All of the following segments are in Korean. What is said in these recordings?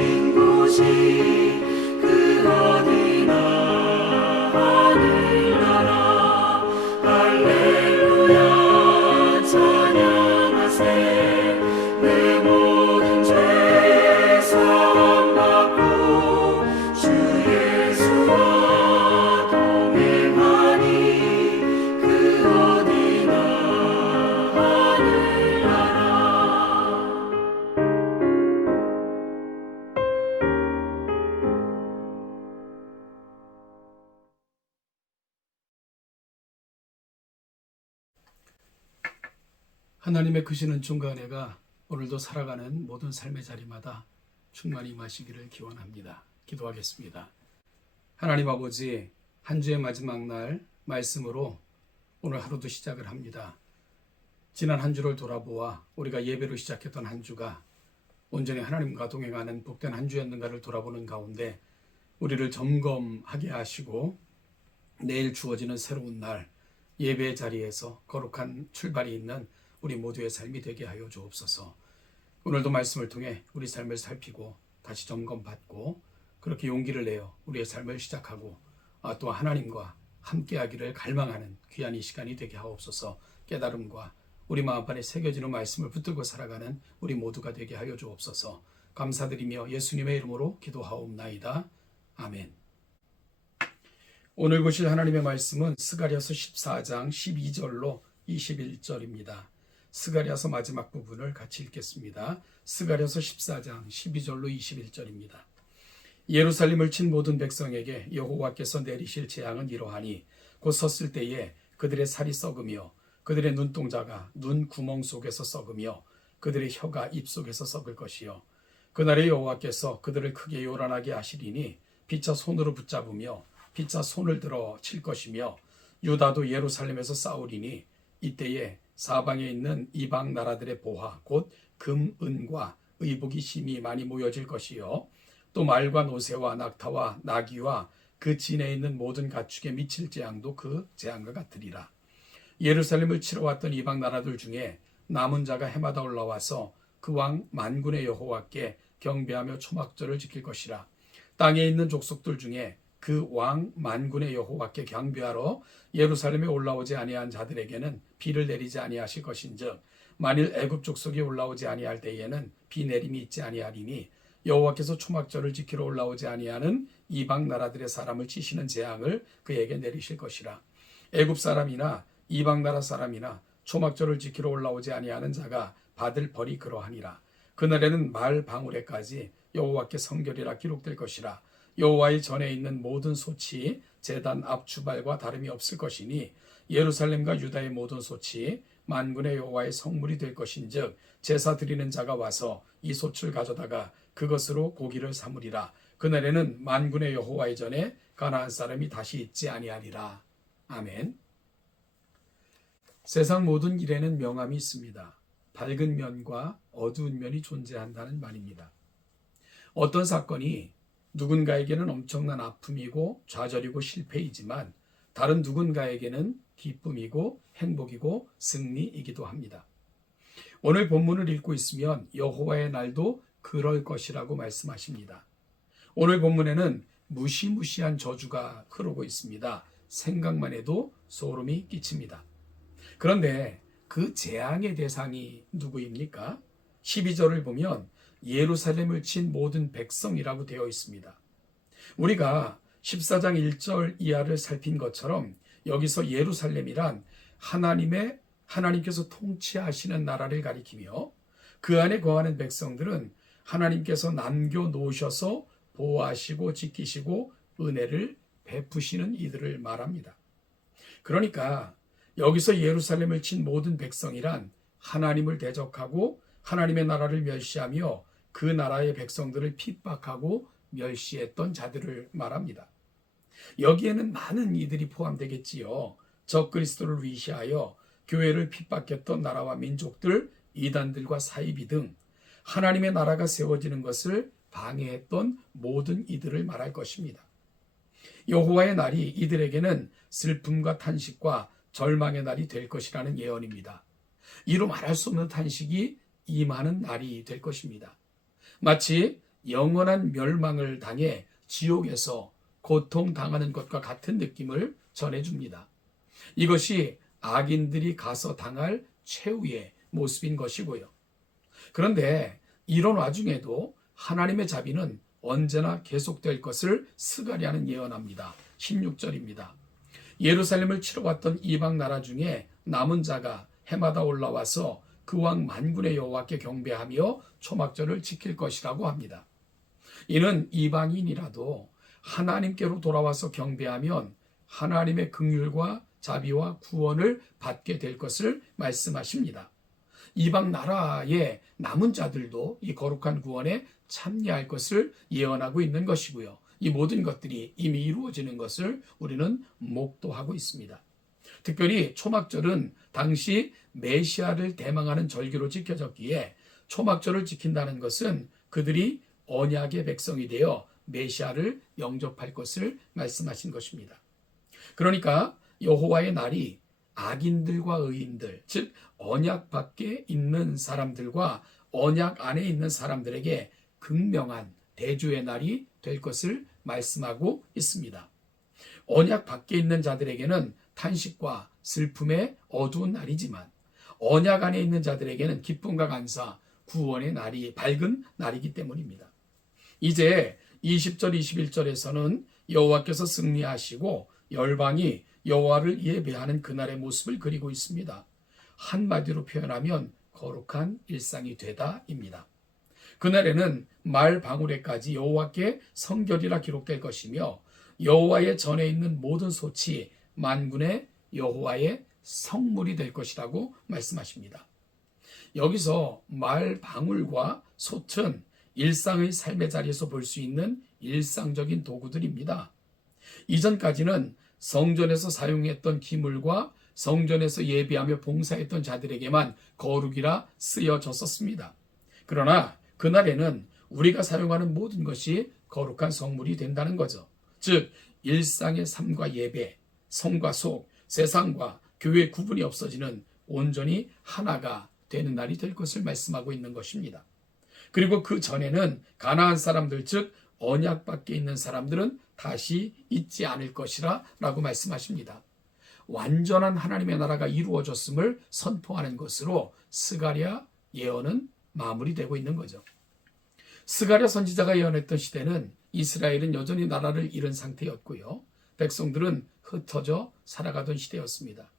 계신 곳이 그 어디나 하늘나라. 할렐루야 찬양하세. 내 모든 죄 사함받고 주 예수와 동행하니 그 어디나 하늘나라. 하나님의 크신 은총과 은혜가 오늘도 살아가는 모든 삶의 자리마다 충만히 임하시기를 기원합니다. 기도하겠습니다. 하나님 아버지, 한 주의 마지막 날 말씀으로 오늘 하루도 시작을 합니다. 지난 한 주를 돌아보아 우리가 예배로 시작했던 한 주가 온전히 하나님과 동행하는 복된 한 주였는가를 돌아보는 가운데 우리를 점검하게 하시고 내일 주어지는 새로운 날 예배의 자리에서 거룩한 출발이 있는 우리 모두의 삶이 되게 하여 주옵소서. 오늘도 말씀을 통해 우리 삶을 살피고 다시 점검받고 그렇게 용기를 내어 우리의 삶을 시작하고 또 하나님과 함께하기를 갈망하는 귀한 이 시간이 되게 하옵소서. 깨달음과 우리 마음판에 새겨지는 말씀을 붙들고 살아가는 우리 모두가 되게 하여 주옵소서. 감사드리며 예수님의 이름으로 기도하옵나이다. 아멘. 오늘 보실 하나님의 말씀은 스가랴서 14장 12절로 21절입니다. 스가랴서 마지막 부분을 같이 읽겠습니다. 스가랴서 14장 12절로 21절입니다. 예루살렘을 친 모든 백성에게 여호와께서 내리실 재앙은 이러하니 곧 섰을 때에 그들의 살이 썩으며 그들의 눈동자가 눈 구멍 속에서 썩으며 그들의 혀가 입 속에서 썩을 것이요 그날에 여호와께서 그들을 크게 요란하게 하시리니 피차 손으로 붙잡으며 피차 손을 들어 칠 것이며 유다도 예루살렘에서 싸우리니 이때에 사방에 있는 이방 나라들의 보화 곧 금, 은과 의복이 심히 많이 모여질 것이요 또 말과 노새와 낙타와 나귀와 그 진에 있는 모든 가축에 미칠 재앙도 그 재앙과 같으리라. 예루살렘을 치러 왔던 이방 나라들 중에 남은 자가 해마다 올라와서 그 왕 만군의 여호와께 경배하며 초막절을 지킬 것이라. 땅에 있는 족속들 중에 그 왕 만군의 여호와께 경배하러 예루살렘에 올라오지 아니한 자들에게는 비를 내리지 아니하실 것인즉 만일 애굽 족속이 올라오지 아니할 때에는 비 내림이 있지 아니하리니 여호와께서 초막절을 지키러 올라오지 아니하는 이방 나라들의 사람을 치시는 재앙을 그에게 내리실 것이라. 애굽 사람이나 이방 나라 사람이나 초막절을 지키러 올라오지 아니하는 자가 받을 벌이 그러하니라. 그날에는 말 방울에까지 여호와께 성결이라 기록될 것이라. 여호와의 전에 있는 모든 소치 제단 앞 주발과 다름이 없을 것이니 예루살렘과 유다의 모든 소치 만군의 여호와의 성물이 될 것인즉 제사 드리는 자가 와서 이 솥을 가져다가 그것으로 고기를 삼으리라. 그날에는 만군의 여호와의 전에 가나안 사람이 다시 있지 아니하리라. 아멘. 세상 모든 일에는 명암이 있습니다. 밝은 면과 어두운 면이 존재한다는 말입니다. 어떤 사건이 누군가에게는 엄청난 아픔이고 좌절이고 실패이지만 다른 누군가에게는 기쁨이고 행복이고 승리이기도 합니다. 오늘 본문을 읽고 있으면 여호와의 날도 그럴 것이라고 말씀하십니다. 오늘 본문에는 무시무시한 저주가 흐르고 있습니다. 생각만 해도 소름이 끼칩니다. 그런데 그 재앙의 대상이 누구입니까? 12절을 보면 예루살렘을 친 모든 백성이라고 되어 있습니다. 우리가 14장 1절 이하를 살핀 것처럼 여기서 예루살렘이란 하나님께서 통치하시는 나라를 가리키며 그 안에 거하는 백성들은 하나님께서 남겨놓으셔서 보호하시고 지키시고 은혜를 베푸시는 이들을 말합니다. 그러니까 여기서 예루살렘을 친 모든 백성이란 하나님을 대적하고 하나님의 나라를 멸시하며 그 나라의 백성들을 핍박하고 멸시했던 자들을 말합니다. 여기에는 많은 이들이 포함되겠지요. 적그리스도를 위시하여 교회를 핍박했던 나라와 민족들, 이단들과 사이비 등 하나님의 나라가 세워지는 것을 방해했던 모든 이들을 말할 것입니다. 여호와의 날이 이들에게는 슬픔과 탄식과 절망의 날이 될 것이라는 예언입니다. 이로 말할 수 없는 탄식이 임하는 날이 될 것입니다. 마치 영원한 멸망을 당해 지옥에서 고통당하는 것과 같은 느낌을 전해줍니다. 이것이 악인들이 가서 당할 최후의 모습인 것이고요. 그런데 이런 와중에도 하나님의 자비는 언제나 계속될 것을 스가랴는 예언합니다. 16절입니다. 예루살렘을 치러 왔던 이방 나라 중에 남은 자가 해마다 올라와서 그 왕 만군의 여호와께 경배하며 초막절을 지킬 것이라고 합니다. 이는 이방인이라도 하나님께로 돌아와서 경배하면 하나님의 긍휼과 자비와 구원을 받게 될 것을 말씀하십니다. 이방 나라의 남은 자들도 이 거룩한 구원에 참여할 것을 예언하고 있는 것이고요. 이 모든 것들이 이미 이루어지는 것을 우리는 목도하고 있습니다. 특별히 초막절은 당시 메시아를 대망하는 절기로 지켜졌기에 초막절을 지킨다는 것은 그들이 언약의 백성이 되어 메시아를 영접할 것을 말씀하신 것입니다. 그러니까 여호와의 날이 악인들과 의인들, 즉 언약 밖에 있는 사람들과 언약 안에 있는 사람들에게 극명한 대조의 날이 될 것을 말씀하고 있습니다. 언약 밖에 있는 자들에게는 탄식과 슬픔의 어두운 날이지만 언약 안에 있는 자들에게는 기쁨과 감사, 구원의 날이 밝은 날이기 때문입니다. 이제 20절, 21절에서는 여호와께서 승리하시고 열방이 여호와를 예배하는 그날의 모습을 그리고 있습니다. 한마디로 표현하면 거룩한 일상이 되다입니다. 그날에는 말 방울에까지 여호와께 성결이라 기록될 것이며 여호와의 전에 있는 모든 솥이 만군의 여호와의 성물이 될 것이라고 말씀하십니다. 여기서 말 방울과 솥은 일상의 삶의 자리에서 볼 수 있는 일상적인 도구들입니다. 이전까지는 성전에서 사용했던 기물과 성전에서 예배하며 봉사했던 자들에게만 거룩이라 쓰여졌었습니다. 그러나 그날에는 우리가 사용하는 모든 것이 거룩한 성물이 된다는 거죠. 즉 일상의 삶과 예배, 성과 속, 세상과 교회의 구분이 없어지는 온전히 하나가 되는 날이 될 것을 말씀하고 있는 것입니다. 그리고 그 전에는 가나안 사람들, 즉 언약 밖에 있는 사람들은 다시 있지 않을 것이라 라고 말씀하십니다. 완전한 하나님의 나라가 이루어졌음을 선포하는 것으로 스가랴 예언은 마무리되고 있는 거죠. 스가랴 선지자가 예언했던 시대는 이스라엘은 여전히 나라를 잃은 상태였고요. 백성들은 흩어져 살아가던 시대였습니다.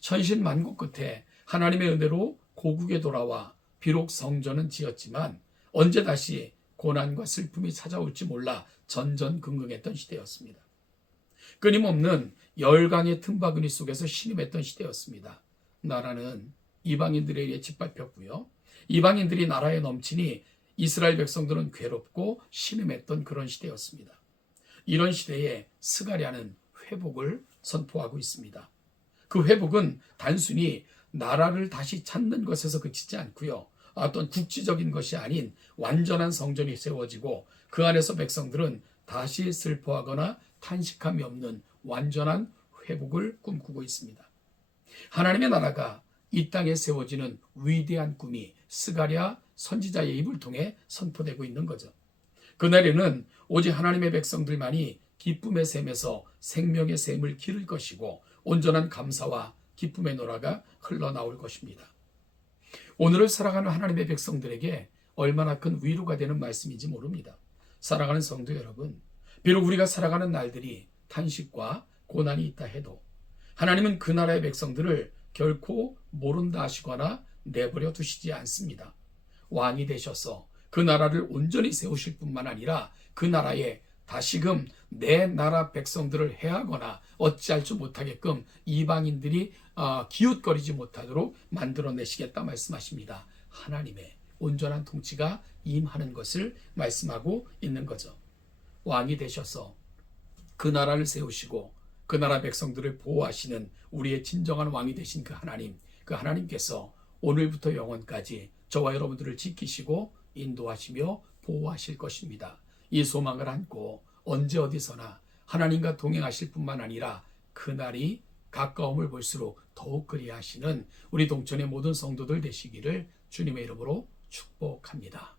천신만고 끝에 하나님의 은혜로 고국에 돌아와 비록 성전은 지었지만 언제 다시 고난과 슬픔이 찾아올지 몰라 전전긍긍했던 시대였습니다. 끊임없는 열강의 틈바구니 속에서 신음했던 시대였습니다. 나라는 이방인들에 의해 짓밟혔고요. 이방인들이 나라에 넘치니 이스라엘 백성들은 괴롭고 신음했던 그런 시대였습니다. 이런 시대에 스가랴는 회복을 선포하고 있습니다. 그 회복은 단순히 나라를 다시 찾는 것에서 그치지 않고요. 어떤 국지적인 것이 아닌 완전한 성전이 세워지고 그 안에서 백성들은 다시 슬퍼하거나 탄식함이 없는 완전한 회복을 꿈꾸고 있습니다. 하나님의 나라가 이 땅에 세워지는 위대한 꿈이 스가랴 선지자의 입을 통해 선포되고 있는 거죠. 그날에는 오직 하나님의 백성들만이 기쁨의 샘에서 생명의 샘을 기를 것이고 온전한 감사와 기쁨의 노래가 흘러나올 것입니다. 오늘을 살아가는 하나님의 백성들에게 얼마나 큰 위로가 되는 말씀인지 모릅니다. 사랑하는 성도 여러분, 비록 우리가 살아가는 날들이 탄식과 고난이 있다 해도 하나님은 그 나라의 백성들을 결코 모른다 하시거나 내버려 두시지 않습니다. 왕이 되셔서 그 나라를 온전히 세우실 뿐만 아니라 그 나라에 다시금 내 나라 백성들을 해하거나 어찌할 줄 못하게끔 이방인들이 기웃거리지 못하도록 만들어내시겠다 말씀하십니다. 하나님의 온전한 통치가 임하는 것을 말씀하고 있는 거죠. 왕이 되셔서 그 나라를 세우시고 그 나라 백성들을 보호하시는 우리의 진정한 왕이 되신 그 하나님, 그 하나님께서 오늘부터 영원까지 저와 여러분들을 지키시고 인도하시며 보호하실 것입니다. 이 소망을 안고 언제 어디서나 하나님과 동행하실 뿐만 아니라 그날이 가까움을 볼수록 더욱 그리하시는 우리 동천의 모든 성도들 되시기를 주님의 이름으로 축복합니다.